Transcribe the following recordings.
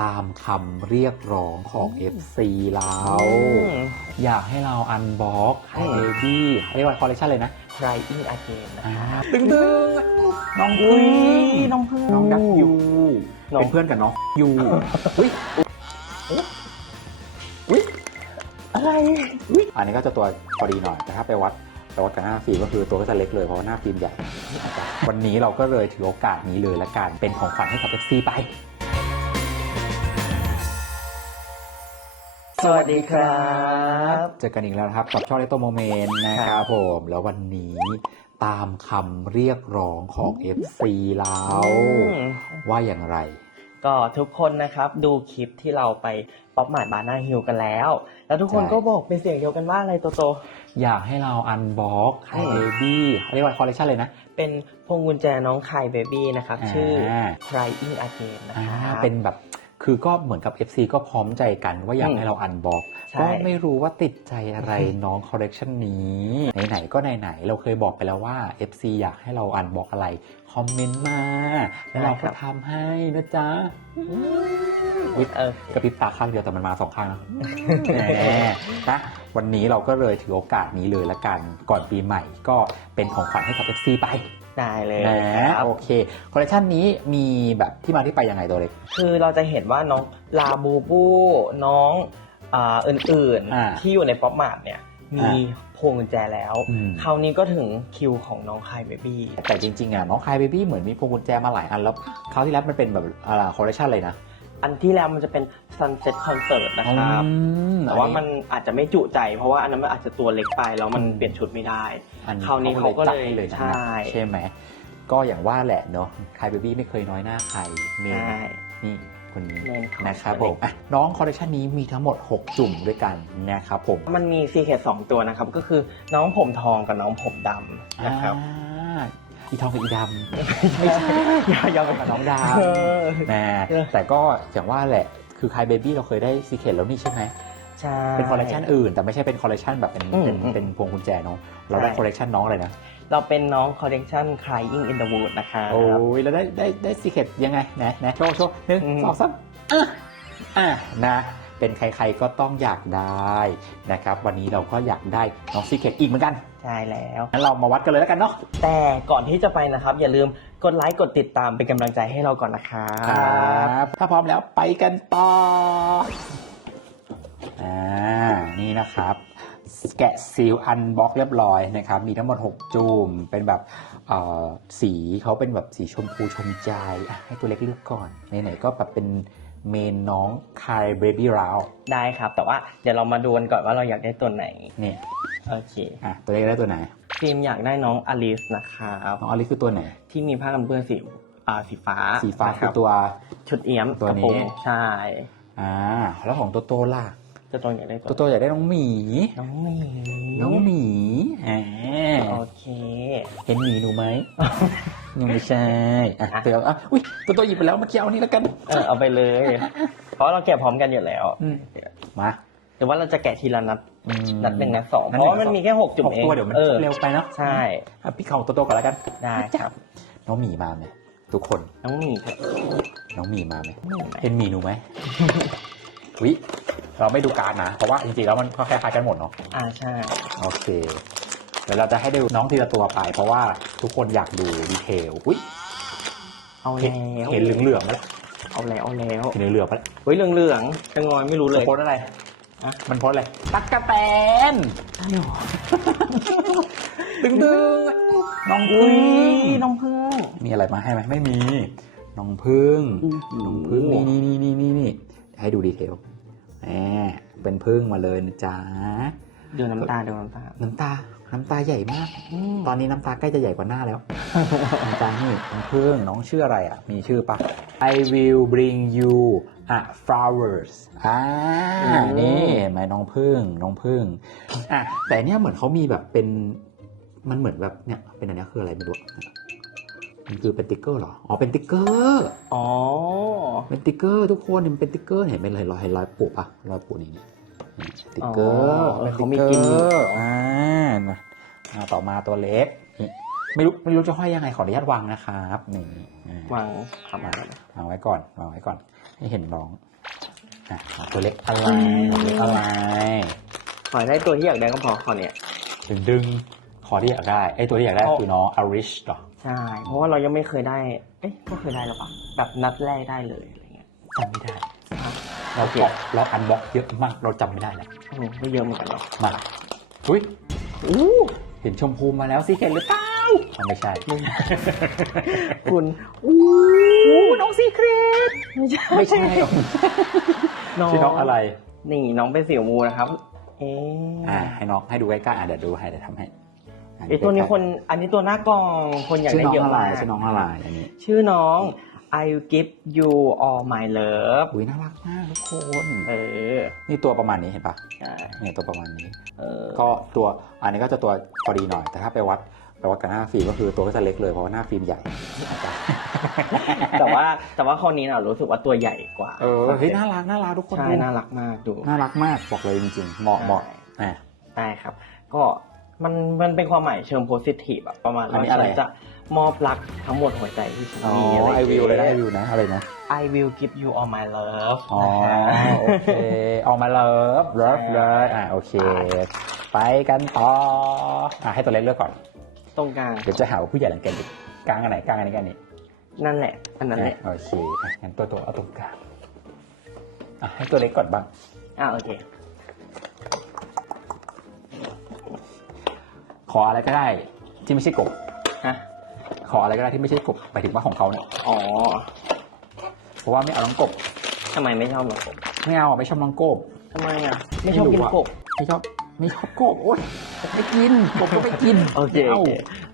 ตามคำเรียกร้องของ FC เราอยากให้เราอันบ็อกให้เบบี้เรียกว่าคอลเลคชันเลยนะ Crying Again นะอ่าครับตึงตึงน้องอุ้พึ่ยงน้องพึ่งน้องดักยูน้องเป็นเพื่อนกับน้องยูอุ้ยอะไรอันนี้ก็จะตัวพอดีหน่อยแต่ถ้าไปวัดไปวัดกับหน้าฟิล์มก็คือตัวก็จะเล็กเลยเพราะว่าหน้าฟิล์มใหญ่นะครับวันนี้เราก็เลยถือโอกาสนี้เลยละกันเป็นของขวัญให้กับ FC ไป สวัสดีครับ เจอกันอีกแล้วนะครับกับช่องเลโตโมเมนต์นะครับผม แล้ววันนี้ตามคำเรียกร้องของ FC เราอืมว่าอย่างไร ก็ทุกคนนะครับดูคลิปที่เราไปป๊อปมาดบานาฮิลกันแล้ว แล้วทุกคนใช่ก็บอกเป็นเสียงเดียวกันว่าอะไรโตโต อยากให้เราอันบ็อกให้อืมเบบี้เรียกว่าคอลเลคชันเลยนะ เป็นพวงกุญแจน้องคายเบบี้นะครับอ่าชื่อ Crying Again นะอ่าครับเป็นแบบ คือก็เหมือนกับ FC ก็พร้อมใจกันว่าอยากอืมให้เราอันบ็อกใช่ ก็ไม่รู้ว่าติดใจอะไรน้องคอลเลคชันนี้ ไหนๆก็ไหนๆเราเคยบอกไปแล้วว่า FC อยากให้เราอันบ็อกอะไร คอมเมนต์มา แล้วเราก็ทำให้นะจ๊ะ อุ๊ย เออ กระพริบตาข้างเดียวแต่มันมาสองข้างนะ แหมนะวันนี้เราก็เลยถือโอกาสนี้เลยละกัน ก่อนปีใหม่ก็เป็นของขวัญให้กับ FC ไป ได้เลยนะครับโอเคคอลเลคชันนี้มีแบบที่มาที่ไปยังไงตัวเล็ก คือเราจะเห็นว่าน้องลาบูบูน้องอ่าอื่นอ่า ๆ ที่อยู่ในป๊อปมาดเนี่ยมีอ่พวงกุญแจแล้ว อืมคราวนี้ก็ถึงคิวของน้องคายเบบี้ แต่จริงๆอะน้องคายเบบี้เหมือนมีพวงกุญแจมาหลายอันแล้วคราวที่แล้วมันเป็นแบบอะไรคอลเลคชันเลยนะอันที่แล้วมันจะเป็น Sunset Concert นะครับ อืมแต่ว่ามันอาจจะไม่จุใจ เพราะว่าอันนั้นมันอาจจะตัวเล็กไปแล้วมันเปลี่ยนชุดไม่ได้ อันคราวนี้เขาก็เลยจัดให้เลยนะใช่ใช่ไหมก็อย่างว่าแหละเนาะคายเบบี้ไม่เคยน้อยหน้าใครเมนใช่นี่คนนี้เมนของนะครับตัวผเล็มกอะน้องคอลเลคชันนี้มีทั้งหมด 6 จุ่มด้วยกันนะครับผมมันมีซีเคทสองตัวนะครับ ก็คือน้องผมทองกับน้องผมดำนะครับอ่าอีทองกับอีดำไม่ใช่อย่าอย่าไปกับน้องดเออำนะเออแต่ก็อย่างว่าแหละคือคายเบบี้เราเคยได้ซีเคทแล้วนี่ใช่ไหมใช่ เป็นคอลเลคชันอื่น แต่ไม่ใช่เป็นคอลเลคชันแบบเป็นอืมเป็นอืมเป็นพวงกุญแจเนาะเราได้ใช่คอลเลคชันน้องอะไรนะเราเป็นน้องคอลเลกชัน Crying in the Wood นะครับโอ้ยแล้วได้ได้ได้ซีเคทยังไงนะนะโชว์โชว์หนึ่งอืมสองสามอะอะนะเป็นใครๆก็ต้องอยากได้นะครับ วันนี้เราก็อยากได้น้องซีเคทอีกเหมือนกันใช่แล้วงั้นเรามาวัดกันเลยแล้วกันเนาะแต่ก่อนที่จะไปนะครับ อย่าลืมกดไลค์กดติดตามเป็นกำลังใจให้เราก่อนนะครัครับบถ้าพร้อมแล้วไปกันต่อ อ่านี่นะครับ แกะซีลอันบ็อกเรียบร้อยนะครับ มีทั้งหมด 6 จุ่มเป็นแบบเอ่อสีเขาเป็นแบบสีชมพูชมใจอะให้ตัวเล็กเลือกก่อนไหนๆก็แบบเป็นเมนน้องคายเบบี้ราวได้ครับ แต่ว่าเดี๋ยวเรามาดูกันก่อนว่าเราอยากได้ตัวไหนเนี่ยโอเคอะตัวเล็กได้ตัวไหนฟิล์มอยากได้น้องอลิสนะครับน้องอลิซคือตัวไหน ที่มีผ้ากันเปื้อนสีอ่าสีฟ้าสีฟ้านะคือรับตัวชุดเอี้ยมตัวนี้กระโปรงใช่อ่าแล้วของตัวโตล่ะ จะตรงอยากได้ตัวโตอยากได้น้องหมี น้องหมีน้องหมีอ่าโอเค เห็นหมีหนูไหม ยังไม่ใช่ อะเดี๋ยวอะอุ้ยตัวโตหยิบไปแล้วเมื่อกี้เอาอันนี้แล้วกันเออเอาไปเลย เพราะเราแกะพร้อมกันอยู่แล้วอืมมาหรือว่าเราจะแกะทีละนัดอืมนัดหนึ่งนัดสองนัดเพหนึ่งราะว่ามันมีแค่หกจุ่มหกเองตัวเดี๋ยวมันเออเร็วไปเนาะใช่อะพี่เขาตัวโตก่อนแล้วกันได้ครับน้องหมีมาไหมทุกคนน้องหมีครับน้องหมีมาไหมน้องหมีไหมเห็นหมีหนูไหม วิเราไม่ดูการดนะ เพราะว่าจริงๆแล้วมันก็คล้ายๆกันหมดเนาะ อ่าใช่ โอเค เดี๋ยวเราจะให้ดูน้องทีละตัวไป เพราะว่าทุกคนอยากดูดีเทล อุ้ยเอาเห็นแล้วเห็นเหลืองๆไปแล้วเอาแล้วเอาแล้วเห็นเหลืองๆไปแล้วเฮ้ยเหลืองเหลืองๆจะงอยไม่รู้เลยโพสต์อะไรอะ มันโพสต์อะไร ตักกะแตน ดึงดึงน้องอุ้พึ่ยงน้องพึ่ง มีอะไรมาให้ไหมไม่มี น้องพึ่ง น้องพึ่งนี่นี่นี่นี่นี่นี่ ให้ดูดีเทลแหมเป็นพึ่งมาเลยนะจ๊ะดูน้ำตาดูน้ำตา น้ำตา น้ำตาใหญ่มากอืมตอนนี้น้ำตาใกล้จะใหญ่กว่าหน้าแล้ว น้ำตานี่น้องพึ่งน้องชื่ออะไรอะ มีชื่อปะ I will bring you a flowers อ่า นี่เห็นไหมน้องพึ่งน้องพึ่งอะแต่เนี้ยเหมือนเขามีแบบเป็น มันเหมือนแบบเนี่ย เป็นอันเนี้ยคืออะไรไม่รู้อะ มันคือเป็นติ๊กเกอร์เหรอ อ๋อ เป็นติ๊กเกอร์ อ๋อ เป็นติ๊กเกอร์ทุกคนมันเป็นติ๊กเกอร์เห็นเป็นรอยรอยเห็นรอยปูปะรอยปูนี่นี่ติ๊กเกอร์อ๋อเป็นเขาติ๊กมีเกอกิมมิคร์อ่ามาอ่าต่อมาตัวเล็กนี่ไม่รู้ไม่รู้จะห้อยยังไงขออนุญาตวางนะครับนี่อ่าวางทำอะไรวางไว้ก่อนวางไว้ก่อน ให้เห็นน้องอะตัวเล็กอะไรตัวเล็กอะไรขอได้ตัวที่อยากได้ก็พอขอเนี่ยดึงดึงขอที่อยากได้ไอ้ตัวที่อยากได้เอาคือน้องอาริชเหรอ ใช่ เพราะว่าเรายังไม่เคยได้ เอ๊ะก็เคยได้หรือเปล่าแบบนัดแรกได้เลยอะไรเงี้ยจำไม่ได้ครับเราเก็บเราอันบ็อกเยอะมาก เราจำไม่ได้แล้วโอ้โหไม่เยอะเหมือนกันเนาะมาอุ้ยอู้เห็นชมพูมาแล้วสิเห็นหรือเปล่าอ๋อไม่ใช่ คุณอู้น้องซีเครตไม่ใช่ไม่ใช่หรอกน้องชื่อน้องอะไร นี่น้องเป็นสีชมพูนะครับ เอ๊ะอ่าให้น้องให้ดูใกล้ๆอะเดี๋ยวดูให้เดี๋ยวทำให้ะ ไอตัวนี้คนอันนี้ตัวหน้ากล่องคนอยากชื่อได้น้องเยอะอะไรมากชื่อน้องอะไรอันนี้ ชื่อน้อง I will give you all my love อุ้ยน่ารักมากทุกคนเออนี่ตัวประมาณนี้เห็นปะใช่เนี่ยตัวประมาณนี้เออก็ตัวอันนี้ก็จะตัวพอดีหน่อย แต่ถ้าไปวัดไปวัดกับหน้าฟิล์มก็คือตัวก็จะเล็กเลยเพราะว่าหน้าฟิล์มใหญ่ แต่ว่าแต่ว่าคนนี้น่ะรู้สึกว่าตัวใหญ่กว่าเออเฮ้ยน่ารักน่ารักทุกคนใช่ดูน่ารักมากดูน่ารักมากบอกเลยจริงๆเหมาะเหมาะอะได้ครับ ก็ มันมันเป็นความหมายเชิงโพสิทีฟอะประมาณอันนี้ว่าอะไรฉันจะมอบรักทั้งหมดหัวใจที่ฉันอ๋อมีอะไรไอวิวเลยนะไอวิวนะอะไรนะ I will give you all my love อ๋อนะฮะโอเค ออกมาเลิฟเลิฟเลยอะโอเค ไปกันต่ออะให้ตัวเล็กเลือกก่อน ตรงกลางเดี๋ยวจะหาว่าผู้ใหญ่หลังแกนดิกลางอันไหนกลางอันนี้กันนี้นั่นแหละ อันนั้นแหละโอเคอะงั้นตัวตัวเอาตรงกลางอะให้ตัวเล็กก่อนบ้าง อ่าโอเค ขออะไรก็ได้ที่ไม่ใช่กบ ฮะ ขออะไรก็ได้ที่ไม่ใช่กบไปถึงว่าของเขาเนี่ยอ๋อเพราะว่าไม่เอาน้องกบทำไมไม่ชอบหรอกไม่เอาอะไม่ชอบน้องกบ ทำไมอะ ไม่ชอบกินกบ ไม่ชอบไม่ชอบกบโอ๊ยไม่กินกบก็ไม่กินโอเคไม่าโอเค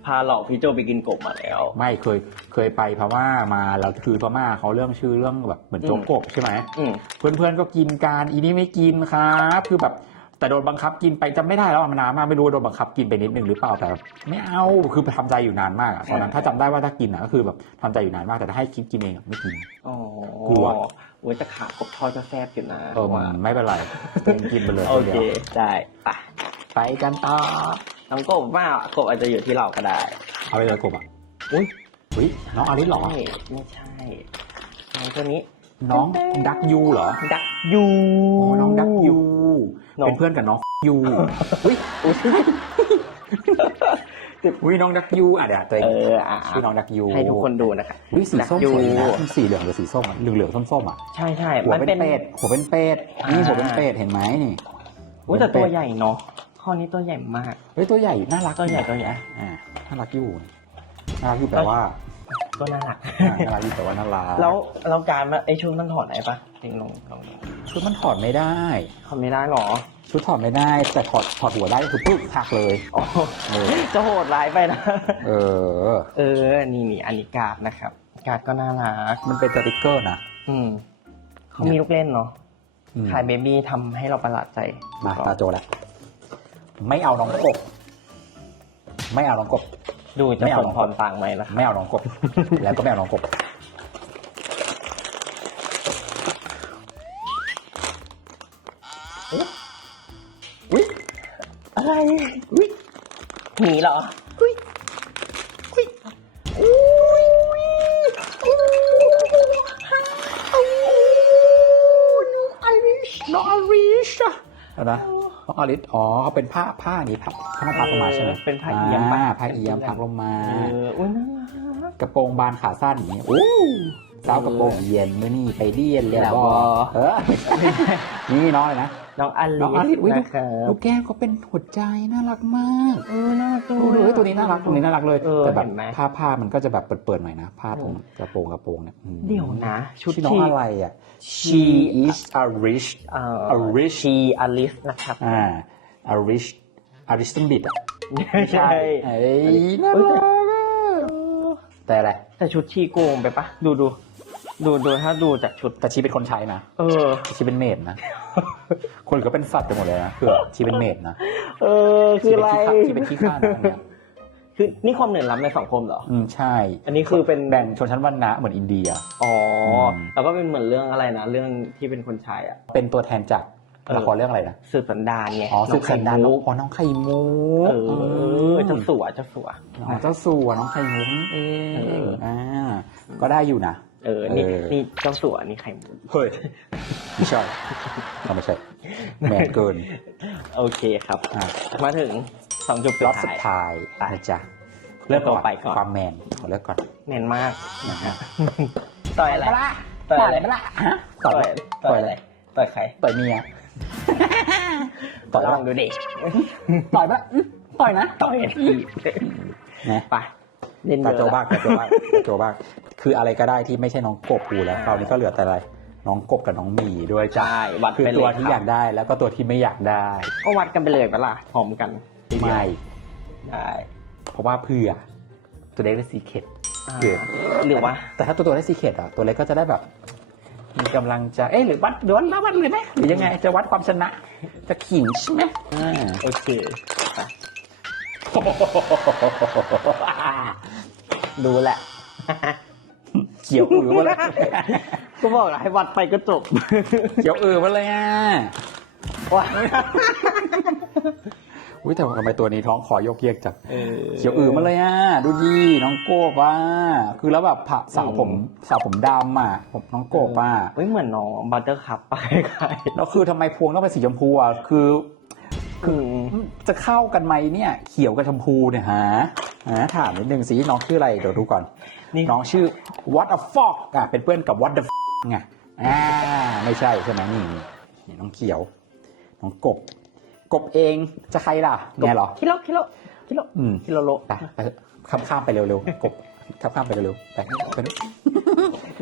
พาหลอกพี่โจไปกินกบมาแล้ว ไม่เคยเคยไปพม่ามาแล้วคือพม่าเขาเรื่องชื่อเรื่องแบบเหมือนโจ๊กกบใช่ไหมอืม เพื่อนๆก็กินกันอีนี่ไม่กินครับ คือแบบ แต่โดนบังคับกินไปจำไม่ได้แล้วอะมันนานมากไม่รู้ว่าโดนบังคับกินไปนิดนึงหรือเปล่าแต่แบบไม่เอาคือทำใจอยู่นานมากอะตอนนั้นถ้าจำได้ว่าถ้ากินอะก็คือแบบทำใจอยู่นานมากแต่ถ้าให้คิดกินเองอะไม่กิน อ๋อกลัว โอ้ยแต่ขากบทอดก็แซ่บอยู่นะเออมันไม่เป็นไรตัวเองกินไปเลยโอคนเคเดียวได้ไปไปกันต่อน้องกบว่ากบอาจจะอยู่ที่เราก็ได้เอาไปเลยกบอะอุ้ยอุ้ยน้องอาริสเหรอไม่ไม่ใช่น้องตัวนี้ น้องดักยูเหรอ ดักยูโอ้น้องดักยูน้อง เป็นเพื่อนกับน้องยูอุ้ยอุ้ยอุ้ยน้องดักยูอะเดี๋ยวตัวเอเองออะชื่อน้องดักยูให้ทุกคนดูนะคะอุ้ยสีส้มดักยูสวยนะมันสีเหลืองหรือสีส้มอะเหลืองเหลืองๆส้มๆอะใช่ใช่หัวมันเป็เป็นนเป็ดหัวเป็นเป็ดนี่หัวเป็นเป็ดเห็นไหมนี่อุ้ยแต่ตัวใหญ่เนาะข้อนี้ตัวใหญ่มากเฮ้ยตัวใหญ่น่ารักตัวใหญ่นะตัวใหญ่อ่าน่ารักอยู่น่ารักอยู่แปลว่า ก็น่ารักอ่าน่ารักอยู่แปลว่าน่ารักแล้วแล้วการมาไอชุดมันถอดได้ปะจริงลงลองดูชุดมันถอดไม่ได้ ทำไม่ได้หรอชุดถอดไม่ได้ แต่ถอดถอดหัวได้ก็คือปึ๊บหักเลย อ๋อเออ จะโหดร้ายไปนะ เออ เออ นี่นี่อันนี้การ์ดนะครับ การ์ดก็น่ารัก มันเป็นสติกเกอร์นะอืมเขามีลูกเล่นเนาะอืมคายเบบี้ทำให้เราประหลาดใจมาตาโจแล้วไม่เอาน้องกบ ไม่เอาน้องกบ ดูจะไม่เอาสมพรต่างไหมล่ะไม่เอาน้องกบ แล้วก็ไม่เอาน้องกบ อุ้ยอะไรอุ้ยหนีเหรออุ้ยอุ้ยอุ้ยไอริชน้องอาริชอะ เอานะน้ องอาริชอ๋อเขาเป็นผ้าผ้านี้พับผ้ามันพับลงมาใช่ไหมเป็นผ้าเอียมปะผ้าเอียมพับลงมาเอออุ้ยน่ารักกระโปรงบานขาสั้นอย่างนี้อู้ สาวกระโปรงเย็นมื่อนี่ไปเรียนเรียนแล้วบก็อเออนี่น้องเลยนะน้องอลิน้องอาริสอุ๊ยนะครับลูกแก้วก็เป็นหัวใจน่ารักมากเออน่ารักจังดูเลเลยยตัวนี้น่ารักตัวนี้น่ารักเลยเออแต่แบบเห็นไหมผ้าผ้ามันก็จะแบบเปิดๆหน่อยนะผ้าตรงกระโปรงกระโปรงเนี่ยอืมเดี๋ยวนะ ชุดชื่อน้องที่อะไรอะ she is a rich เอ่อ A rich ชีอลิสนะครับอ่า a rich a rich ต้องบิดอะไม่ใช่เอ้ยน่ารักอะแต่อะไรแต่ชุดชีโกงไปปะดูดู ดูดูถ้าดูจากชุดแต่ชีเป็นคนใช้นะเออ ชีเป็นเมดนะ คนอื่นก็เป็นสัตว์ไปหมดเลยนะคือชีเป็นเมดนะเออ คืออะไรชีเป็นขี้ข้าชีเป็นขี้ข้านะอันเนี่ยคือนี่ความเหนื่อยล้ำในสังคมเหรอ อืมใช่ อันนี้คือเป็นแบ่งชนชั้นวรรณะเหมือนอินเดีย อ๋ออม แล้วก็เป็นเหมือนเรื่องอะไรนะ เรื่องที่เป็นคนชายอะ เป็นตัวแทนจากเออ ละครเรื่องอะไรนะ สืบสันดานไงอ๋อสืบสันดานน้น้อองงไข่อ๋อน้องไข่มุมุกกเออเจ้าสัวเจ้าสัว อ๋อเจ้าสัวน้องไข่มุกนี่เองเออ อ่าก็ได้อยู่นะ เเออ นี่เออ นี่เจ้าสัวนี่ไข่มุกเฮ้ยไม่ใช่เราไม่ใช่แมนเกินโอเคครับ อะมาถึงสองจุดรอบสุดท้ายไปนะจ๊ะเริ่มก่อนไปก่อน ความแมนขอเริ่มก่อนแน่นมากนะฮะต่อยอะไรต่อยอะไรไม่ละฮะต่ต่ออยยต่อยอะไรต่อยใครต่อยเมีย ต่อยลปะองดูดิต่อยปะอื้อต่อยนะต่อยนะ ไป เล่นตาเยโจอะบ้างตาโจบ้างตาโจบ้าง คืออะไรก็ได้ที่ไม่ใช่น้องกบกูแล้วคราวนี้ก็เหลือแต่อะไรน้องกบกับน้องหมีด้วยจ้ะใช่วัดคือไปเลยตัวที่ครับอยากได้แล้วก็ตัวที่ไม่อยากได้ก็วัดกันไปเลยปะล่ะพร้อมกันทีเดียวไม่ได้เพราะว่าเผื่อตัวเล็กได้ซีเคดอ่าเกิด หรือว่าแต่ถ้าตัวตัวได้ซีเคดอะตัวเล็กก็จะได้แบบ มีกำลังจะเอ๊ะหรือวัดหรือวัดแล้ววัดเลยไหมหรือยังไงจะวัดความชนะ จะขิงใช่ไหมอ่าโอเค ดูแหละ เขียวอือมาเลยก็บอกแล้วให้วัดไปก็จบเขียวอือมาเลยอะว้าอุ้ยแต่ว่าทำไมตัวนี้ท้องขอยกเยกจังเออเขียวอือมาเลยอะดูดีน้องโกบอะคือแล้วแบบผ่าสาวผมสาวผมดำอะผมน้องโกบอะเฮ้ยเหมือนน้องบัตเตอร์คัพไปใครแล้วคือทำไมพวงต้องเป็นสีชมพูอะคือ คือจะเข้ากันไหมเนี่ย เขียวกับชมพูเนี่ยฮะฮะถามนิดนึงสิน้องชื่ออะไรเดี๋ยวดูก่อนนี่น้องชื่อ What a Fuck อะเป็นเพื่อนกับ What the F ไงอ่าไม่ใช่ใช่ไหมนี่นี่น้องเขียว น้องกบ กบเองจะใครล่ะเนี่ยเหรอคิโลคิโลคิโลอืมคิโลโลไปไปเถอะข้ามข้ามไปเร็วๆกบข้ามข้ามไปเร็วๆไปไปนู่น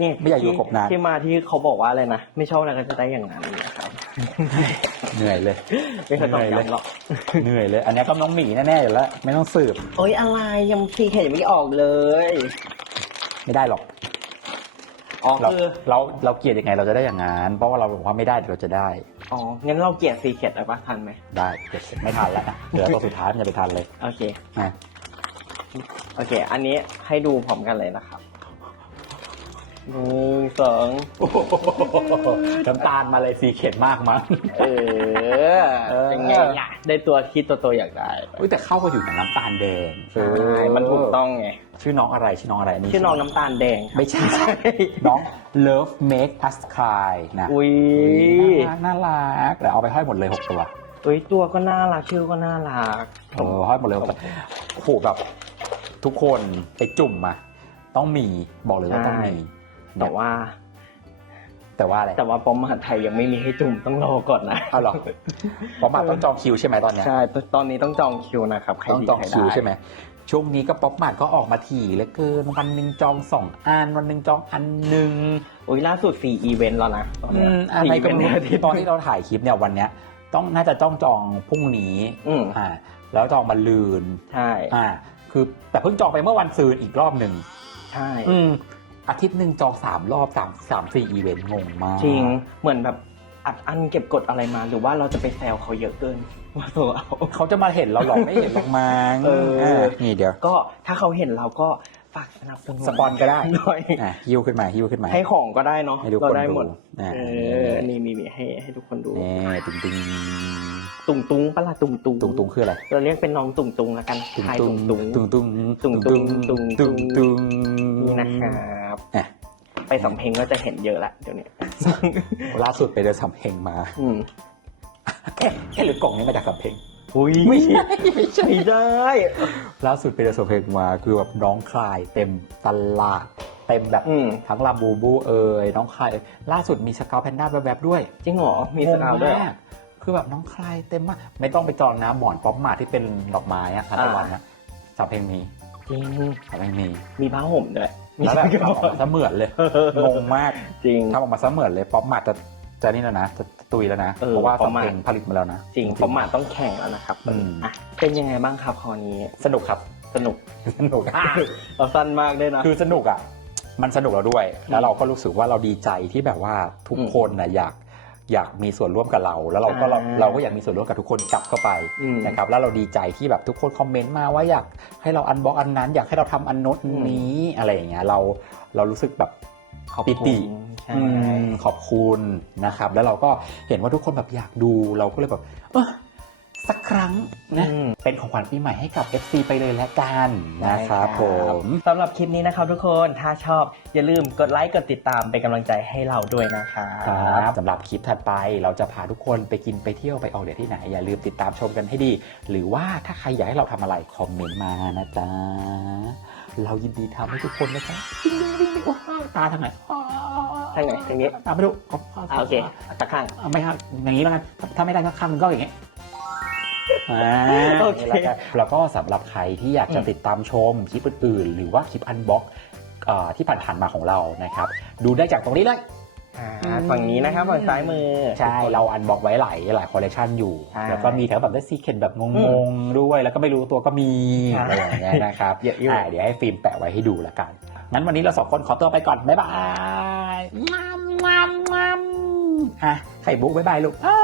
นี่ไม่อยากอยู่กับกบนานที่มาที่เขาบอกว่าอะไรนะไม่ชอบอะไรก็จะได้อย่างนั้นนะครับ เหนื่อยเลย ไม่เคยต้องเหนื่อยเลยย้ำหรอกเหนื่อยเลย อันนี้ก็น้องหมีแน่ๆอยู่แล้วไม่ต้องสืบ โอ้ยอะไรยังพีเห็นไม่ออกเลย ไม่ได้หรอกอ๋อเราคือเราเราเกลียดยังไงเราจะได้อย่างนั้นเพราะว่าเราบอกว่าไม่ได้เดี๋ยวเราจะได้ อ๋องั้นเราเกลียดซีเค็ดอะไรปะทันไหมได้เดี๋ยวไม่ทันแล้วนะเหลือตัวสุดท้ายมันจะไปทันเลยโอเคนะโอเค อันนี้ให้ดูพร้อมกันเลยนะครับ หนึ่งสองน้ำตาลมาเลยซีเข็ดมากมั้งเออเออเป็นไงล่ะได้ตัวคิดตัวตัวอยากได้อุ้ยแต่เข้ากันอยู่กับน้ำตาลแดงใช่มันถูกต้องไง ชื่อน้องอะไรชื่อน้องอะไรนี่ชื่อน้องน้ำตาลแดงครับไม่ใช่ น้อง Love Make Us Cry นะอุ้ยน่ารักน่ารักแต่เอาไปห้อยหมดเลยหกตัวอุ้ยตัวก็น่ารักชื่อก็น่ารักเออห้อยหมดเลยโอ้โหแบบทุกคนไปจุ่มมาต้องมีบอกเลยว่าต้องมี แต่ว่า แต่ว่าอะไรแต่ว่าปอมมหาไทยยังไม่มีให้จุ่มต้องรอก่อนนะเอาเหรอเพราะมาต้องจองคิวใช่ไหมตอนเนี้ยใช่ตอนนี้ต้องจองคิวนะครับใครต้องดีจองใครคิวได้ ใช่ไหมช่วงนี้ก็ป๊อปมาร์ทก็ออกมาถี่เหลือเกินวันหนึ่งจองสองอันวันหนึ่งจองอันหนึ่ง อุ้ยล่าสุดสี่อีเวนต์แล้วนะตอนอืเนี้ยมอะไรก็สี่ไม่อีรู้เวนต์อาทิตย์ตอนที่เราถ่ายคลิปเนี่ยวันเนี้ยต้องน่าจะจ้องจองพรุ่งนี้อืมอ่าแล้วจองมาลืนใช่ อ่า คือแต่เพิ่งจองไปเมื่อวันซืนอีกรอบหนึ่งใช่ อืม อาทิตย์หนึ่งจองสามรอบสามสามสี่อีเวนต์งงมากจริงเหมือนแบบอัดอันเก็บกดอะไรมา หรือว่าเราจะไปแซวเขาเยอะเกินว่าตัวเอาเขาจะมาเห็นเราหรอกไม่เห็นหรอกมั้งเออะนี่เดี๋ยวก็ถ้าเขาเห็นเราก็ฝากสนับสนุนสปอนก็ได้หน่อยอะฮิ้วขึ้นมาฮิ้วขึ้นมา ให้ของก็ได้เนาะให้ทุกเราคนได้ดูหมดอ่าเออนี่มีมีให้ให้ทุกคนดูนี่ตุงตุงตุงตุงปะล่ะตุงตุงตุงตุงคืออะไรเราเรียกเป็นน้องตุงตุงแล้วกันตุงทายตุตุงงตุตุงงตุงตุงตุงตุงตุงตุงนี่นะค รับ อะ ไปสำเพ็งก็จะเห็นเยอะละเดี๋ยวนี้ล่าสุดไปเดินสำเพ็งมาอืมเอ๊ะเอ๊ะหรือกล่องนี้มาจากสำเพ็งอุ้ยไม่ใช่ไม่ใช่ไม่ได้ ล่าสุดไปเดินสำเพ็งมาคือแบบน้องคลายเต็มตลาด เต็มแบบอืม ทั้งลาบูบูเอ่ยน้องคลายเอ่ยล่าสุดมีสกาวแพนด้าแบบๆด้วย จริงเหรอมีสกาวด้วยเหรอ งงมกคือแบบน้องคลายเต็มมาก ไม่ต้องไปจองนะหมอนป๊อปมาที่เป็นดอกไม้อะทานตะวันอะสำเพ็งมีจริงสำเพ็งมีมีผ้าห่มด้วย แล้วแบบทำออกมาเสมือนเลยงงมากจริง ทำออกมาเสมือนเลยป๊อปมาจะจะนี่แล้วนะจะจะตุยแล้วนะ เออเพราะว่าป๊อปสำมาเพ็งผลิตมาแล้วนะ จริงผมมาต้องแข่งแล้วนะครับอืม อะเป็นยังไงบ้างครับคราวนี้สนุกครับสนุกสนุกเราสั้นมากด้วยนะ คือสนุกอะ มันสนุกเราด้วย แล้วเราก็รู้สึกว่าเราดีใจที่แบบว่าทุกคนนะอยาก อยากมีส่วนร่วมกับเรา แล้วเราก็เราอ่าเราก็อยากมีส่วนร่วมกับทุกคนจับเข้าไปอืมนะครับแล้วเราดีใจที่แบบทุกคนคอมเมนต์มาว่าอยากให้เราอันบ็อกอันนั้น อยากให้เราทำอันโน้นอันนี้อะไรอย่างเงี้ยเราเรารู้สึกแบบ ขอบปิคุณติใช่ อืมขอบคุณนะครับ แล้วเราก็เห็นว่าทุกคนแบบอยากดูเราก็เลยแบบเออ สักครั้งนะอืมเป็นของขวัญปีใหม่ให้กับ FC ไปเลยแล้วกันนะครับผมสำหรับคลิปนี้นะครับทุกคนถ้าชอบอย่าลืมกดไลค์กดติดตามเป็นกำลังใจให้เราด้วยนะคะครับสำหรับคลิปถัดไปเราจะพาทุกคนไปกินไปเที่ยวไปออกเดทที่ไหน อย่าลืมติดตามชมกันให้ดี หรือว่าถ้าใครอยากให้เราทำอะไร คอมเมนต์มานะจ๊ะ เรายินดีทำให้ทุกคนนะจ๊ะวิ่งวิ่งวิ่งว้าวตาทางไหนทางไหนทางนี้ตามไปดูอ่าโอเคตะข้างเอาไม่ครับอย่างนี้แล้วกันถ้าถ้าไม่ได้ก็ข้างหนึงก็อย่างนี้ อ่าโอเคแล้วก็สำหรับใครที่อยากจะอืมติดตามชมคลิปอื่นๆ หรือว่าคลิปอันบ็อกที่ผ่านๆมาของเรานะครับ ดูได้จากตรงนี้เลย อ่าฝั่งนี้นะครับฝั่งซ้ายมือ ใช่ เราอันบ็อกไว้หลายหลายคอลเลคชันอยู่ ใช่แล้วก็มีแถวแบบได้ซีเคนแบบงอืงๆด้วย แล้วก็ไม่รู้ตัวก็มีใช่อะไรอย่างเงี้ยนะครับเยอะอยู่อ่าเดี๋ยวให้ฟิล์มแปะไว้ให้ดูละกัน งั้นวันนี้เราสองคนขอตัวไปก่อน บ๊ายบายมัมมัมมัมอะไข่บุ๊กบ๊ายบายลูกอ้า